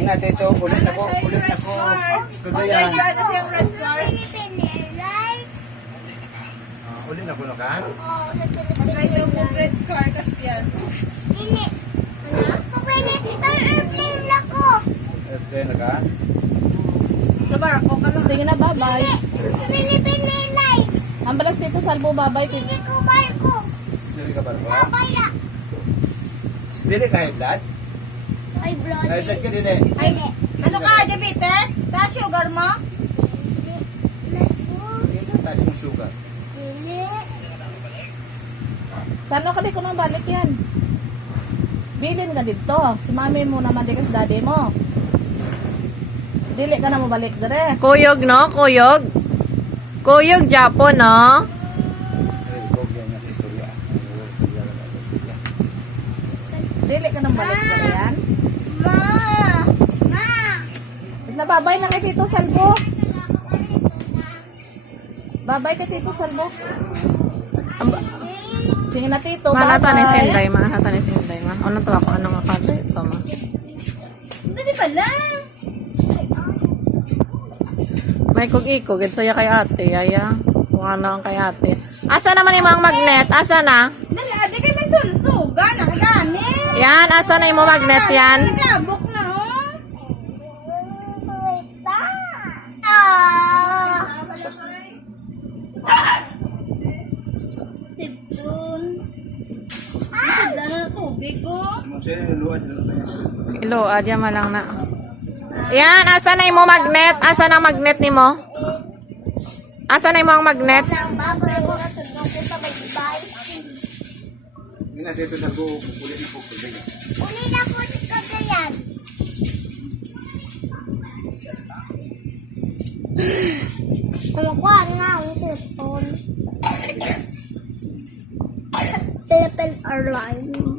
Ingat ito, ulit ako. Kagayan. Ulit ako na ka? Try daw mo red car kasi yan. Ini. Airplane ako. Airplane na ka? Sa barko ka lang. Sige na, bye-bye. Philippine Airlines. Ang balas dito, Salbo, bye-bye. Hindi ko barko. Dili ka ba? Babaya. Dili ka high blood? Ay, blood. High blood ka din eh. Ay, ano ka, diabetes? Taas sugar mo? Taas yung sugar. Dili. Saan ka di ko nang balik yan? Bilin ka dito. Si mami mo naman di kas daddy mo. Dili ka na mo balik dire. Kuyog, no? Kuyog. Kuyog, Japon, no? Huwag yan yung istorya. Dili ka nang balik dire yan. Ma. Ma. Is na babay na kay Tito Salbo. Babay kay Tito Salbo. Sige na Tito, Mahanatan ni bye-bye. Sinday, mahanatan ni Sinday, ma. Ano to ako, ano nga kato ito, ma. Hindi pala. May kug-ikog, saya kay ate, yaya. Kung ano ang kay ate. Asa naman yung mga magnet? Asa na? Dala, di kayo may sulsuga. Nakagani. Yan, asa na yung mga magnet yan? Nagabok na, oh. Ah. Sipsun. Sibla na tubig, oh. Ilo, adya malang na. Yan, asa na yung mga magnet? Asa na ang magnet ni mo? Asa na yung mga magnet? Nang baboy ko na tundong ko sa baybay. Ingat ito na po. Ulit na po. Uli na po si Kagayan. Kumukuha nga ang cellphone. Philippine Airlines.